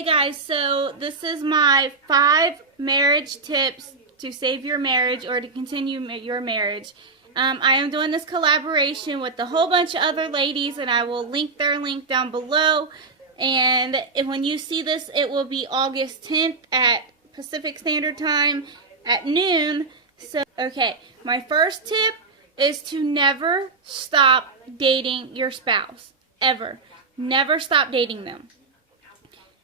Hey guys, so this is my 5 marriage tips to save your marriage or to continue your marriage. I am doing this collaboration with a whole bunch of other ladies, and I will link their link down below. And when you see this, it will be August 10th at Pacific Standard Time at noon. So, okay, my first tip is to never stop dating your spouse. Ever. Never stop dating them.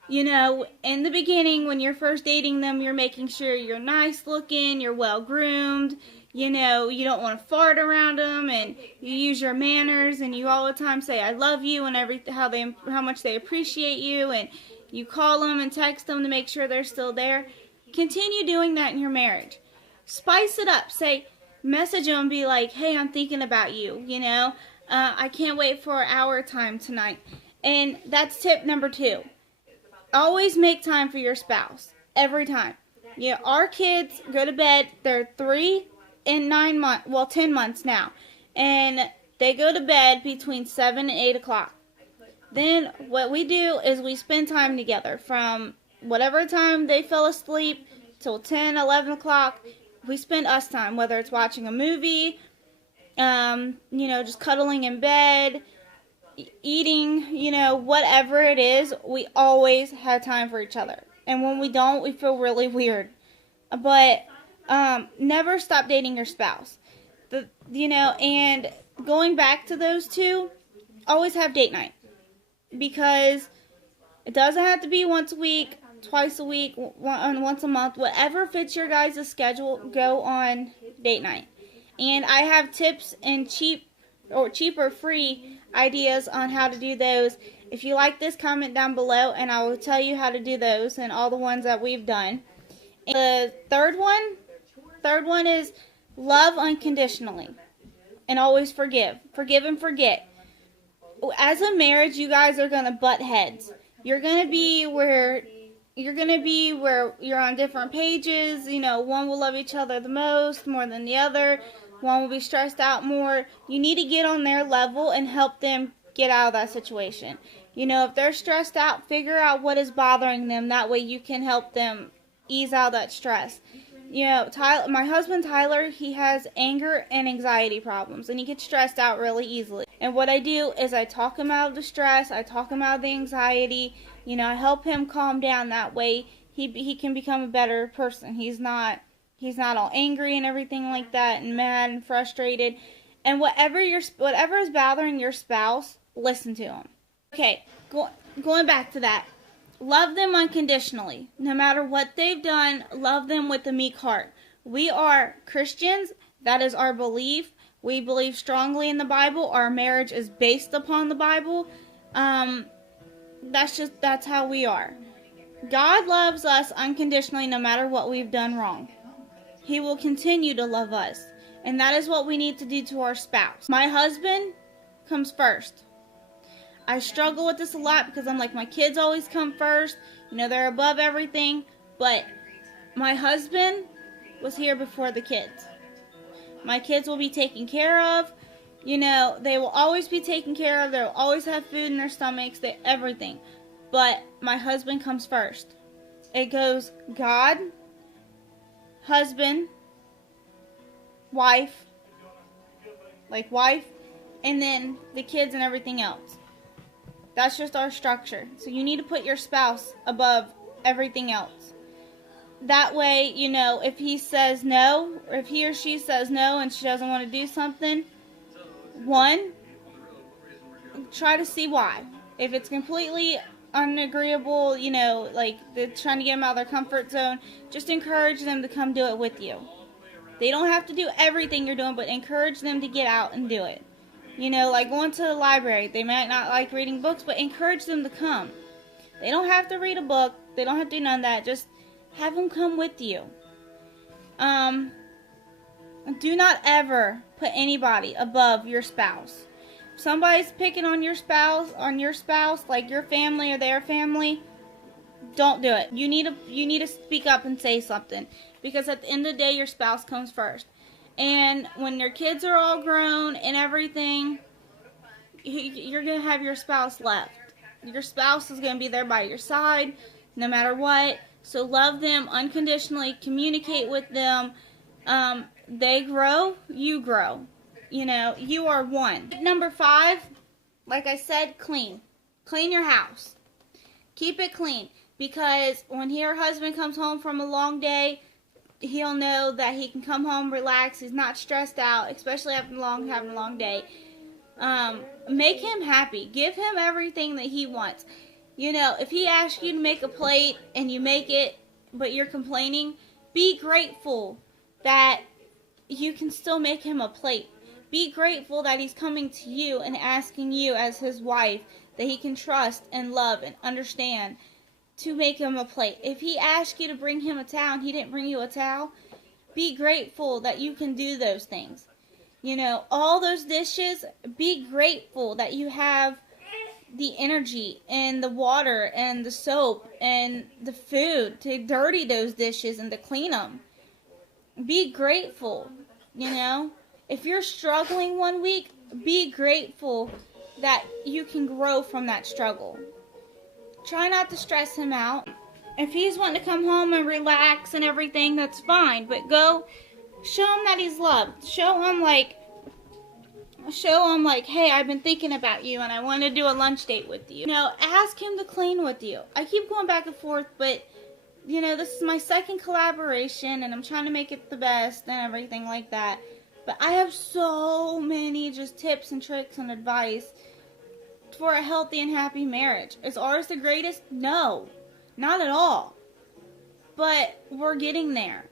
You know, in the beginning, when you're first dating them, you're making sure you're nice looking, you're well groomed, you know, you don't want to fart around them, and you use your manners, and you all the time say, I love you, and how much they appreciate you, and you call them and text them to make sure they're still there. Continue doing that in your marriage. Spice it up. Message them and be like, hey, I'm thinking about you, you know. I can't wait for our time tonight. And that's tip number 2. Always make time for your spouse. Every time. Yeah, our kids go to bed. They're 3 and 9 months. Well, 10 months now. And they go to bed between 7 and 8 o'clock. Then what we do is we spend time together. From whatever time they fell asleep till 10, 11 o'clock. We spend us time. Whether it's watching a movie, you know, just cuddling in bed, eating, you know, whatever it is, we always have time for each other. And when we don't, we feel really weird. But never stop dating your spouse. You know, and going back to those two, always have date night. Because it doesn't have to be once a week, twice a week, once a month. Whatever fits your guys' schedule, go on date night. And I have tips and cheap or free ideas on how to do those. If you like this, comment down below and I will tell you how to do those and all the ones that we've done. And the third one is love unconditionally and always forgive. Forgive and forget. As a marriage, you guys are going to butt heads. You're going to be where you're on different pages. You know, one will love each other the most, more than the other. One will be stressed out more. You need to get on their level and help them get out of that situation. You know, if they're stressed out, figure out what is bothering them. That way you can help them ease out that stress. You know, my husband Tyler, he has anger and anxiety problems, and he gets stressed out really easily. And what I do is I talk him out of the stress. I talk him out of the anxiety. You know, I help him calm down. That way he can become a better person. He's not all angry and everything like that and mad and frustrated. And whatever is bothering your spouse, listen to him. Okay, going back to that. Love them unconditionally. No matter what they've done, love them with a meek heart. We are Christians. That is our belief. We believe strongly in the Bible. Our marriage is based upon the Bible. That's how we are. God loves us unconditionally no matter what we've done wrong. He will continue to love us. And that is what we need to do to our spouse. My husband comes first. I struggle with this a lot because I'm like, my kids always come first. You know, they're above everything. But my husband was here before the kids. My kids will be taken care of. You know, they will always be taken care of. They'll always have food in their stomachs, everything. But my husband comes first. It goes God, husband, wife, and then the kids and everything else. That's just our structure. So you need to put your spouse above everything else. That way, you know, if he says no, or if he or she says no and she doesn't want to do something, try to see why. If it's completely unagreeable, you know, like they're trying to get them out of their comfort zone, just encourage them to come do it with you. They don't have to do everything you're doing, but encourage them to get out and do it. You know, like going to the library. They might not like reading books, but encourage them to come. They don't have to read a book. They don't have to do none of that. Just have them come with you. Do not ever put anybody above your spouse. If somebody's picking on your spouse, like your family or their family, don't do it. You need to speak up and say something, because at the end of the day, your spouse comes first. And when your kids are all grown and everything, you're going to have your spouse left. Your spouse is going to be there by your side. no matter what. So love them unconditionally, communicate with them. They grow, you grow. You are one. Number 5, like I said, clean. Clean your house. Keep it clean, because when her husband comes home from a long day, he'll know that he can come home, relax. He's not stressed out, especially after having a long day. Make him happy. Give him everything that he wants. If he asks you to make a plate and you make it, but you're complaining, be grateful that you can still make him a plate. Be grateful that he's coming to you and asking you as his wife that he can trust and love and understand to make him a plate. If he asked you to bring him a towel and he didn't bring you a towel, be grateful that you can do those things. All those dishes, be grateful that you have the energy and the water and the soap and the food to dirty those dishes and to clean them. Be grateful, If you're struggling one week, be grateful that you can grow from that struggle. Try not to stress him out. If he's wanting to come home and relax and everything, that's fine. But go show him that he's loved. Show him like, hey, I've been thinking about you and I want to do a lunch date with you. Ask him to clean with you. I keep going back and forth, but this is my second collaboration and I'm trying to make it the best and everything like that. But I have so many just tips and tricks and advice for a healthy and happy marriage. Is ours the greatest? No, not at all. But we're getting there.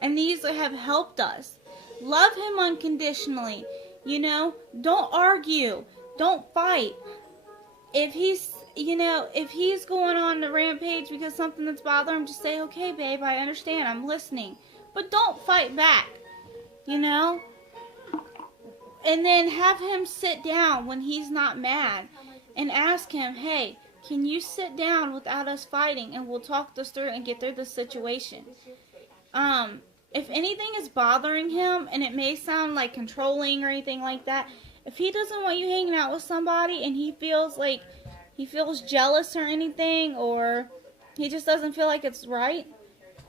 And these have helped us. Love him unconditionally. Don't argue. Don't fight. If he's going on the rampage because something that's bothering him, just say, okay, babe, I understand. I'm listening. But don't fight back. And then have him sit down when he's not mad and ask him, hey, can you sit down without us fighting and we'll talk this through and get through the situation. If anything is bothering him, and it may sound like controlling or anything like that, if he doesn't want you hanging out with somebody and he feels jealous or anything, or he just doesn't feel like it's right,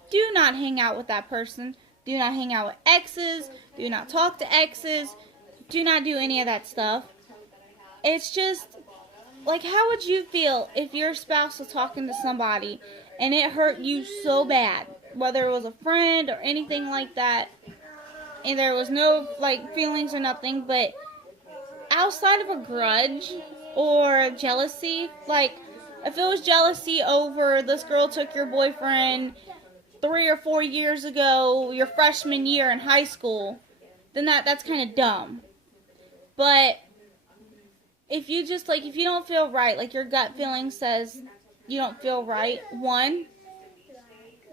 do not hang out with that person. Do not hang out with exes. Do not talk to exes. Do not do any of that stuff. It's just, how would you feel if your spouse was talking to somebody and it hurt you so bad? Whether it was a friend or anything like that, and there was no, feelings or nothing, but outside of a grudge or jealousy, if it was jealousy over this girl took your boyfriend 3 or 4 years ago, your freshman year in high school, then that's kind of dumb. But if you just, if you don't feel right, your gut feeling says you don't feel right, one,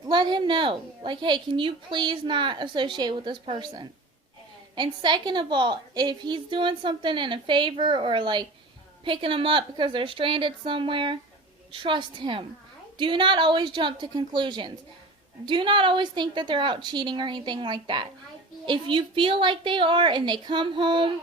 let him know. Hey, can you please not associate with this person? And second of all, if he's doing something in a favor or, picking them up because they're stranded somewhere, trust him. Do not always jump to conclusions. Do not always think that they're out cheating or anything like that. If you feel like they are and they come home,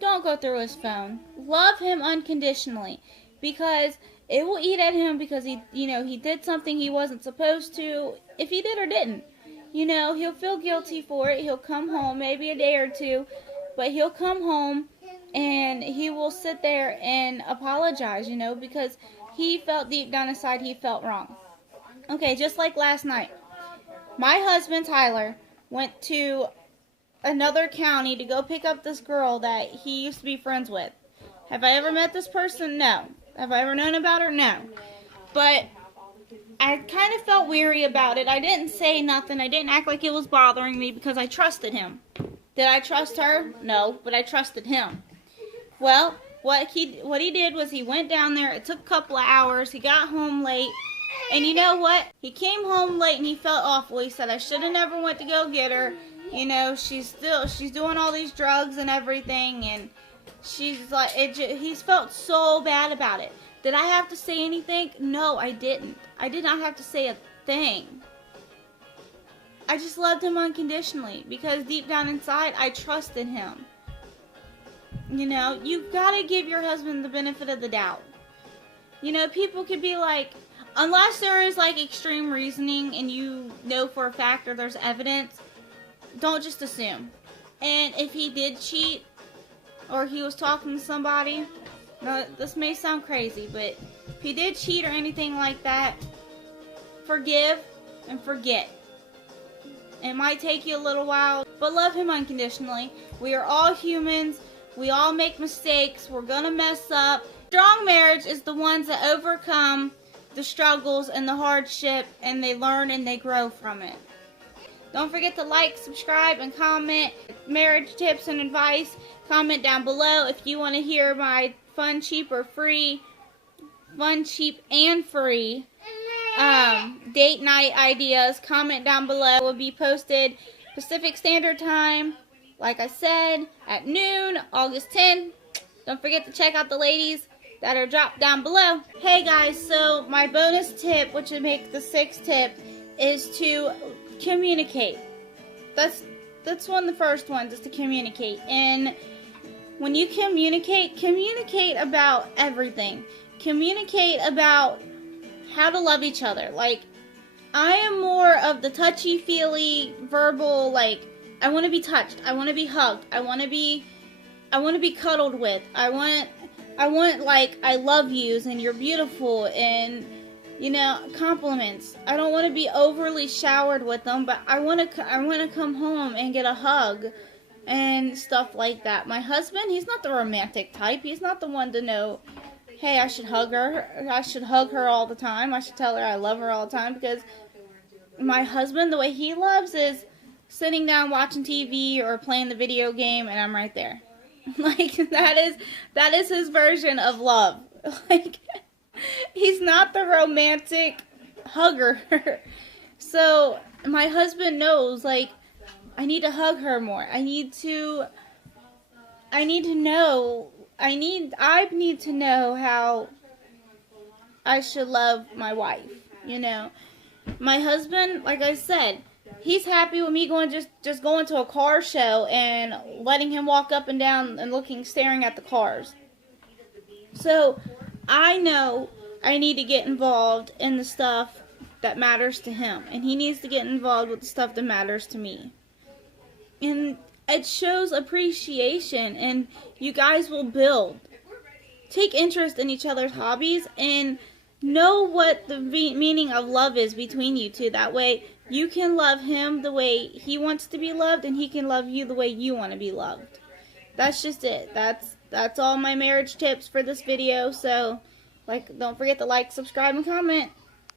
don't go through his phone. Love him unconditionally, because it will eat at him because he did something he wasn't supposed to. If he did or didn't, he'll feel guilty for it. He'll come home, maybe a day or two, but he'll come home and he will sit there and apologize, because he felt deep down inside he felt wrong. Okay, just like last night. My husband, Tyler, went to another county to go pick up this girl that he used to be friends with. Have I ever met this person? No. Have I ever known about her? No. But I kind of felt weary about it. I didn't say nothing. I didn't act like it was bothering me because I trusted him. Did I trust her? No, but I trusted him. Well, what he did was he went down there. It took a couple of hours. He got home late. And you know what? He came home late and he felt awful. He said, I should have never went to go get her. She's doing all these drugs and everything, and she's like, he's felt so bad about it. Did I have to say anything? No, I didn't. I did not have to say a thing. I just loved him unconditionally because deep down inside, I trusted him. You've got to give your husband the benefit of the doubt. People could be like, unless there is like extreme reasoning and you know for a fact or there's evidence, don't just assume. And if he did cheat or he was talking to somebody, now this may sound crazy, but if he did cheat or anything like that, forgive and forget. It might take you a little while, but love him unconditionally. We are all humans. We all make mistakes. We're gonna mess up. Strong marriage is the ones that overcome the struggles and the hardship, and they learn and they grow from it. Don't forget to like, subscribe, and comment marriage tips and advice. Comment down below if you want to hear my fun, cheap, and free date night ideas. Comment down below. It will be posted Pacific Standard Time, like I said, at noon, August 10th. Don't forget to check out the ladies that are dropped down below. Hey guys, so my bonus tip, which would make the 6th tip, is to communicate. That's one of the first ones, is to communicate. And when you communicate about everything. Communicate about how to love each other. Like, I am more of the touchy-feely, verbal, like, I want to be touched. I want to be hugged. I want to be cuddled with. I want like, I love yous and you're beautiful and, you know, compliments. I don't want to be overly showered with them, but I want to come home and get a hug and stuff like that. My husband, he's not the romantic type. He's not the one to know, hey, I should hug her. I should hug her all the time. I should tell her I love her all the time, because my husband, the way he loves is sitting down watching TV or playing the video game and I'm right there. Like, that is his version of love. Like, he's not the romantic hugger. So my husband knows, like, I need to hug her more. I need to know how I should love my wife, you know. My husband, like I said, he's happy with me just going to a car show and letting him walk up and down and staring at the cars. So I know I need to get involved in the stuff that matters to him, and he needs to get involved with the stuff that matters to me. And it shows appreciation, and you guys will build. Take interest in each other's hobbies and know what the meaning of love is between you two. That way you can love him the way he wants to be loved, and he can love you the way you want to be loved. That's just it. That's all my marriage tips for this video. So, don't forget to like, subscribe, and comment.